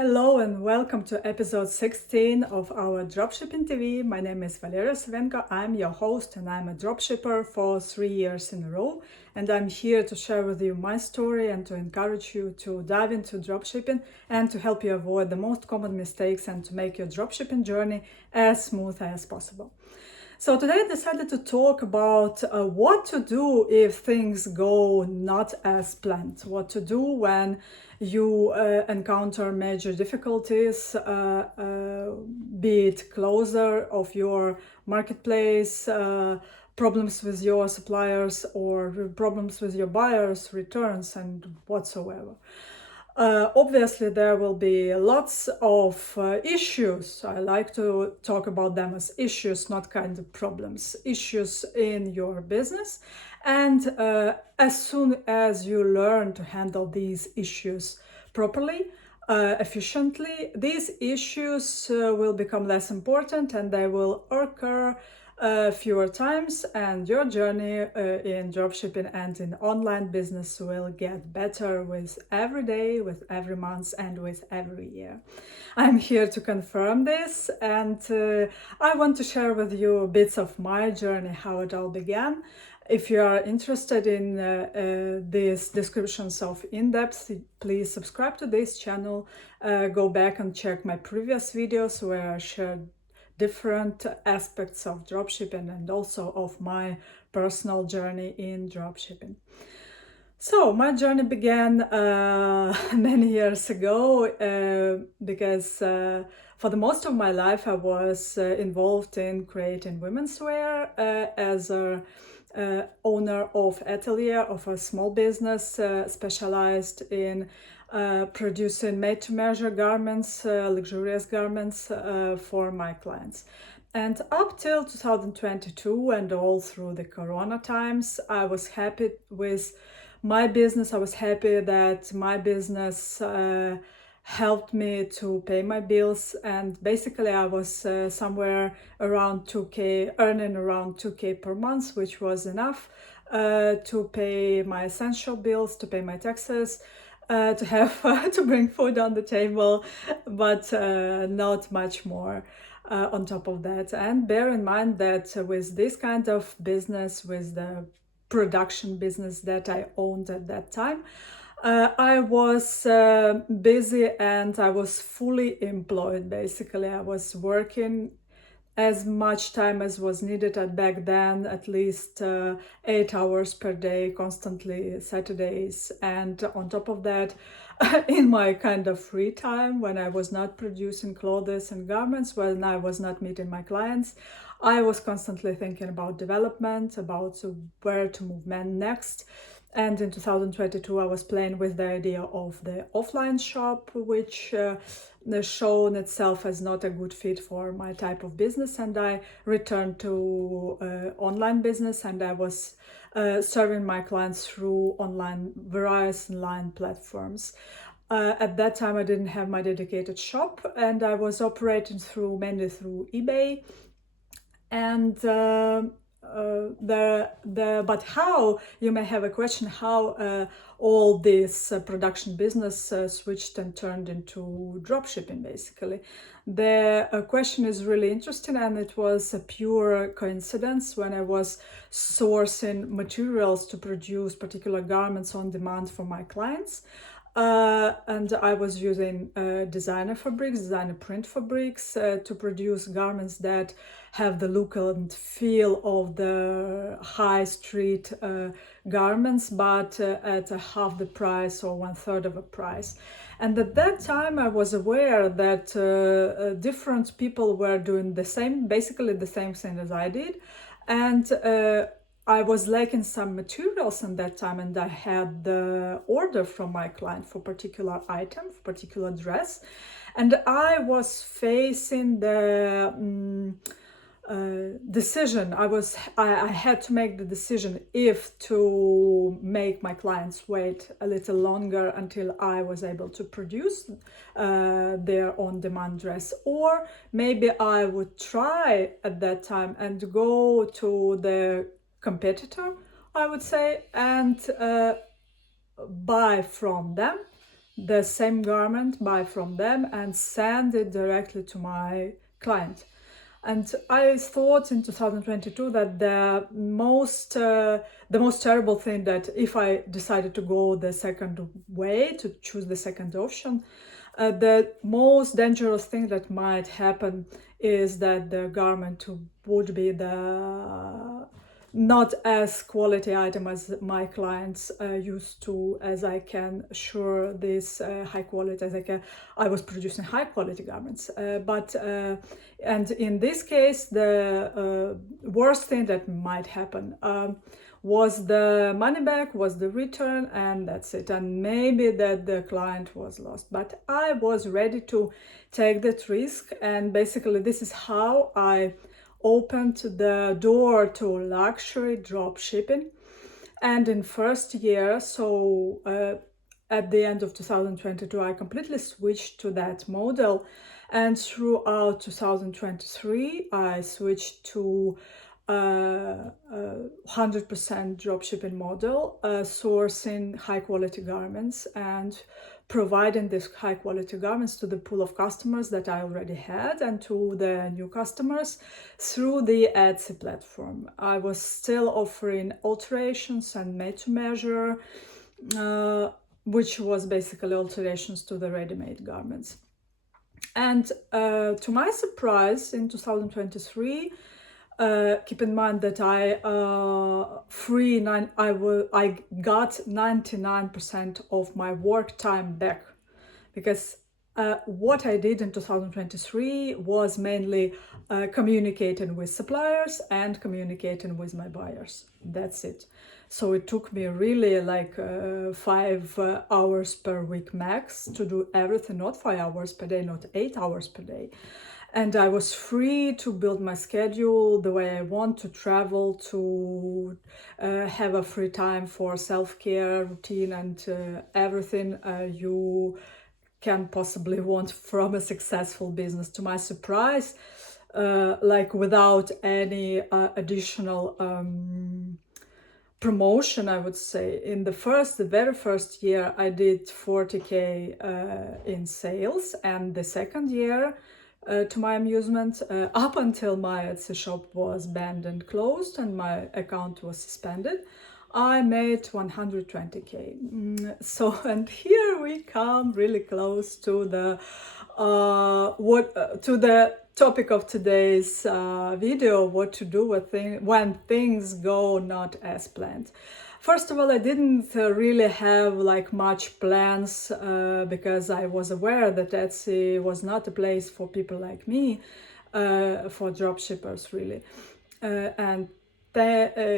Hello and welcome to episode 16 of our Dropshipping TV. My name is Valeria Savenko. I'm your host and I'm a dropshipper for 3 years in a row. And I'm here to share with you my story and to encourage you to dive into dropshipping and to help you avoid the most common mistakes and to make your dropshipping journey as smooth as possible. So today I decided to talk about what to do if things go not as planned. What to do when you encounter major difficulties, be it closure of your marketplace, problems with your suppliers or problems with your buyers, returns and whatsoever. Obviously, there will be lots of issues. I like to talk about them as issues, not kind of problems. Issues in your business. And as soon as you learn to handle these issues properly, efficiently, these issues will become less important and they will occur fewer times, and your journey in dropshipping and in online business will get better with every day, with every month, and with every year. I'm here to confirm this, and I want to share with you bits of my journey, how it all began. If you are interested in these descriptions of in-depth, please subscribe to this channel. Go back and check my previous videos where I shared different aspects of dropshipping and also of my personal journey in dropshipping. So my journey began many years ago because for the most of my life I was involved in creating women's wear as a owner of atelier of a small business specialized in producing made-to-measure garments, luxurious garments for my clients. And up till 2022 and all through the Corona times, I was happy with my business. I was happy that my business helped me to pay my bills, and basically I was somewhere around 2K, earning around 2K per month, which was enough to pay my essential bills, to pay my taxes, to have to bring food on the table, but not much more on top of that. And bear in mind that with this kind of business, with the production business that I owned at that time, I was busy and I was fully employed. Basically, I was working as much time as was needed back then, at least 8 hours per day, constantly Saturdays. And on top of that, in my kind of free time, when I was not producing clothes and garments, when I was not meeting my clients, I was constantly thinking about development, about where to move next. And in 2022, I was playing with the idea of the offline shop, which shown itself as not a good fit for my type of business. And I returned to online business, and I was serving my clients through various online platforms. At that time, I didn't have my dedicated shop, and I was operating mainly through eBay. And but how, you may have a question, how all this production business switched and turned into dropshipping, basically. The question is really interesting, and it was a pure coincidence. When I was sourcing materials to produce particular garments on demand for my clients, and I was using designer print fabrics to produce garments that have the look and feel of the high street garments, but at a half the price or 1/3 of a price. And at that time, I was aware that different people were doing basically the same thing as I did. And I was lacking some materials in that time, and I had the order from my client for particular item, for particular dress, and I was facing the decision. I had to make the decision if to make my clients wait a little longer until I was able to produce their on-demand dress, or maybe I would try at that time and go to the competitor, I would say, and buy from them the same garment, buy from them, and send it directly to my client. And I thought in 2022 that the most terrible thing, that if I decided to go the second way, to choose the second option, the most dangerous thing that might happen is that the garment would be the not as quality item as my clients used to, as I can assure this high quality, as I was producing high quality garments. And in this case, the worst thing that might happen was the money back, was the return, and that's it. And maybe that the client was lost. But I was ready to take that risk, and basically this is how I opened the door to luxury drop shipping. And in first year, so at the end of 2022, I completely switched to that model. And throughout 2023, I switched to 100% dropshipping model, sourcing high quality garments and providing these high quality garments to the pool of customers that I already had and to the new customers through the Etsy platform. I was still offering alterations and made to measure, which was basically alterations to the ready-made garments. And to my surprise, in 2023, keep in mind that I got 99% of my work time back, because what I did in 2023 was mainly communicating with suppliers and communicating with my buyers. That's it. So it took me really like 5 hours per week max to do everything, not 5 hours per day, not 8 hours per day. And I was free to build my schedule the way I want, to travel, to have a free time for self-care routine and everything you can possibly want from a successful business. To my surprise, like without any additional promotion, I would say, in the very first year, I did 40K in sales, and the second year, to my amusement, up until my Etsy shop was banned and closed and my account was suspended, I made 120K. So, and here we come really close to the topic of today's video: what to do when things go not as planned. First of all, I didn't really have like much plans because I was aware that Etsy was not a place for people like me, for dropshippers really. And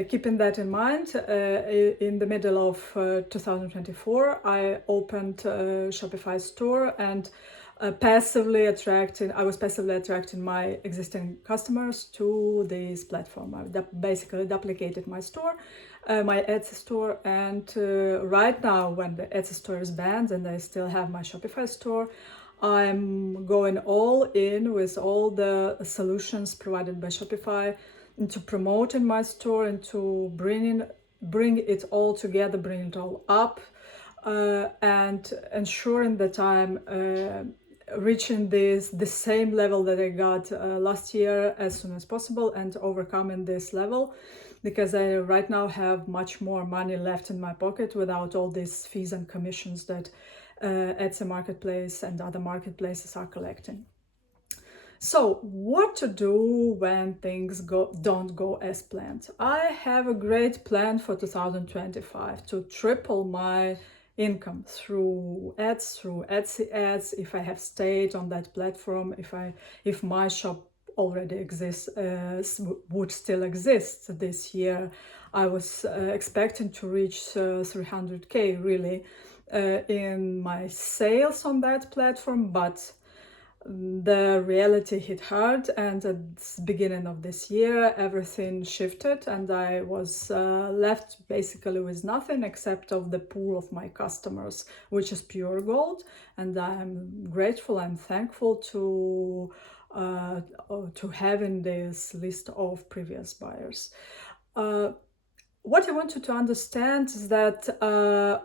keeping that in mind, in the middle of 2024, I opened a Shopify store and I was passively attracting my existing customers to this platform. I basically duplicated my store, my Etsy store, and right now, when the Etsy store is banned and I still have my Shopify store, I'm going all in with all the solutions provided by Shopify into promoting my store and to bring it all together, bring it all up, and ensuring that I'm reaching the same level that I got last year as soon as possible, and overcoming this level, because I right now have much more money left in my pocket without all these fees and commissions that Etsy Marketplace and other marketplaces are collecting. So, what to do when things don't go as planned? I have a great plan for 2025 to triple my income through ads, through Etsy ads, if I have stayed on that platform, if my shop already exists, would still exist this year. I was expecting to reach 300K really in my sales on that platform, but the reality hit hard, and at the beginning of this year everything shifted and I was left basically with nothing except of the pool of my customers, which is pure gold, and I'm grateful, I'm thankful to having this list of previous buyers. What I want you to understand is that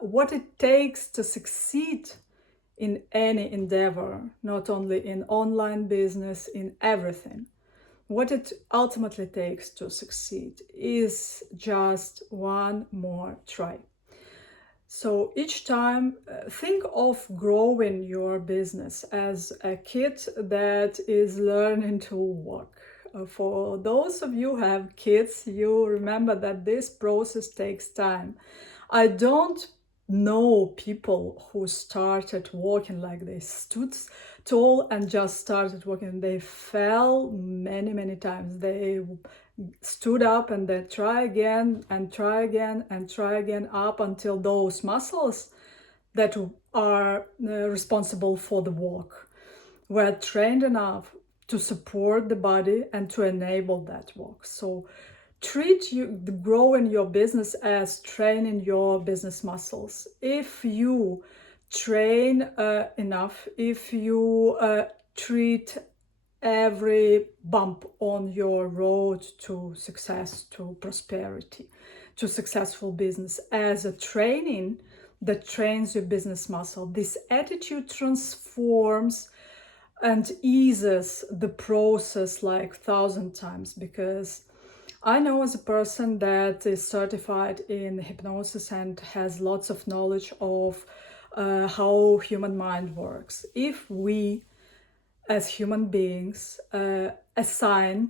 what it takes to succeed in any endeavor, not only in online business, in everything. What it ultimately takes to succeed is just one more try. So each time, think of growing your business as a kid that is learning to walk. For those of you who have kids, you remember that this process takes time. I don't know people who started walking like they stood tall and just started walking. They fell many, many times. They stood up and then try again and try again and try again up until those muscles that are responsible for the walk were trained enough to support the body and to enable that walk. So treat growing your business as training your business muscles. If you train enough, if you treat every bump on your road to success, to prosperity, to successful business as a training that trains your business muscle, this attitude transforms and eases the process like 1,000 times. Because I know, as a person that is certified in hypnosis and has lots of knowledge of how human mind works, if we as human beings assign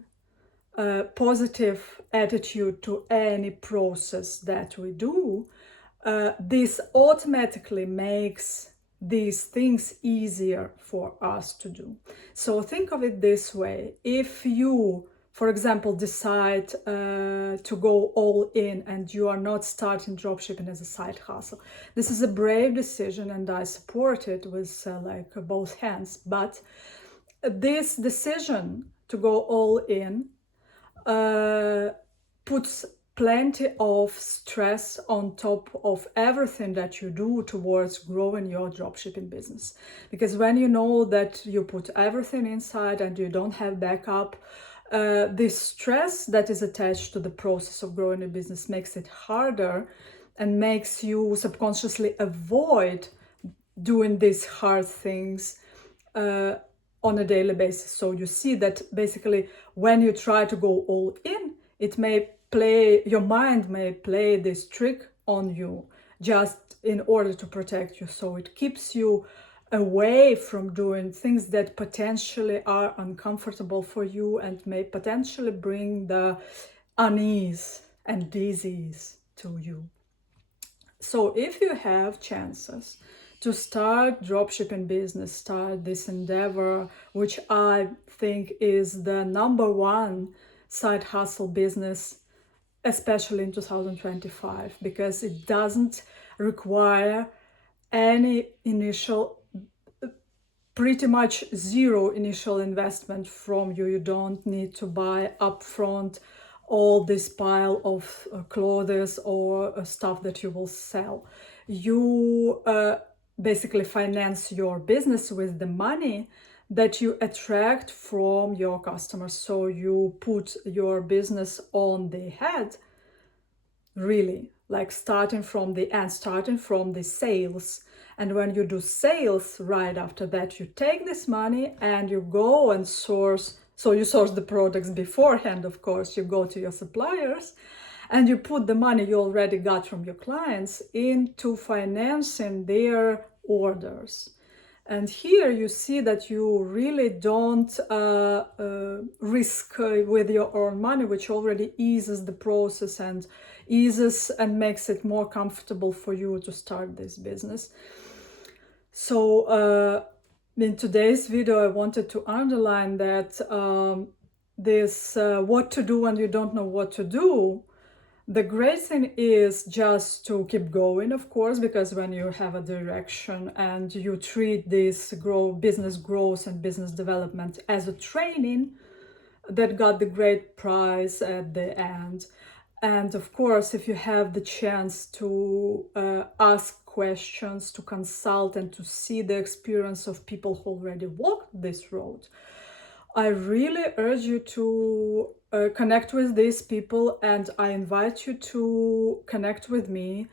a positive attitude to any process that we do, this automatically makes these things easier for us to do. So think of it this way. If you, for example, decide to go all in and you are not starting dropshipping as a side hustle, this is a brave decision and I support it with both hands. But this decision to go all in puts plenty of stress on top of everything that you do towards growing your dropshipping business. Because when you know that you put everything inside and you don't have backup, this stress that is attached to the process of growing a business makes it harder and makes you subconsciously avoid doing these hard things on a daily basis. So you see that basically when you try to go all in, your mind may play this trick on you just in order to protect you. So it keeps you away from doing things that potentially are uncomfortable for you and may potentially bring the unease and disease to you. So if you have chances to start dropshipping business, start this endeavor, which I think is the number one side hustle business, especially in 2025, because it doesn't require any pretty much zero initial investment from you. You don't need to buy upfront all this pile of clothes or stuff that you will sell. You basically finance your business with the money that you attract from your customers. So you put your business on the head, really, like starting from the end, starting from the sales. And when you do sales, right after that, you take this money and you go and source. So you source the products beforehand, of course. You go to your suppliers and you put the money you already got from your clients into financing their orders. And here you see that you really don't risk with your own money, which already eases the process and eases and makes it more comfortable for you to start this business. So in today's video, I wanted to underline that this what to do when you don't know what to do. The great thing is just to keep going, of course, because when you have a direction and you treat this business growth and business development as a training that got the great prize at the end. And of course, if you have the chance to ask questions, to consult and to see the experience of people who already walked this road, I really urge you to connect with these people, and I invite you to connect with me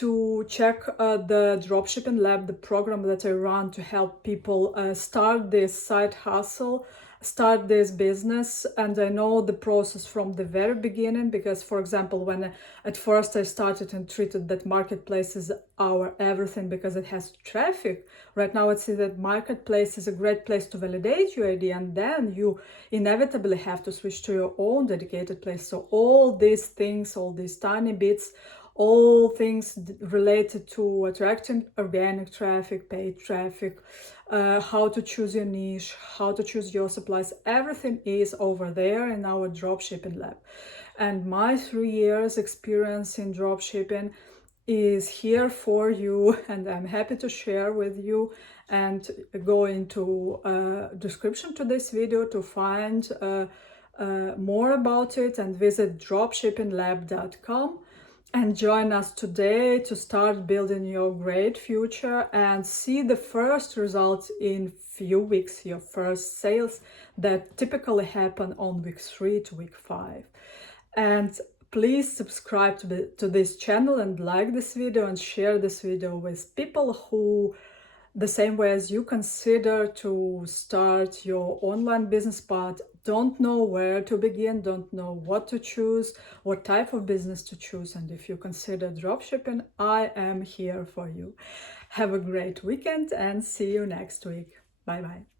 to check the dropshipping lab, the program that I run to help people start this side hustle, start this business. And I know the process from the very beginning, because for example, when at first I started and treated that marketplace is our everything because it has traffic. Right now I see that marketplace is a great place to validate your idea, and then you inevitably have to switch to your own dedicated place. So all these things, all these tiny bits, all things related to attracting organic traffic, paid traffic, how to choose your niche, how to choose your supplies, everything is over there in our dropshipping lab. And my 3 years experience in dropshipping is here for you, and I'm happy to share with you. And go into description to this video to find more about it, and visit dropshippinglab.com and join us today to start building your great future and see the first results in few weeks, your first sales that typically happen on week 3 to week 5. And please subscribe to this channel and like this video and share this video with people who, the same way as you consider to start your online business, but don't know where to begin, don't know what to choose, what type of business to choose. And if you consider dropshipping, I am here for you. Have a great weekend and see you next week. Bye bye.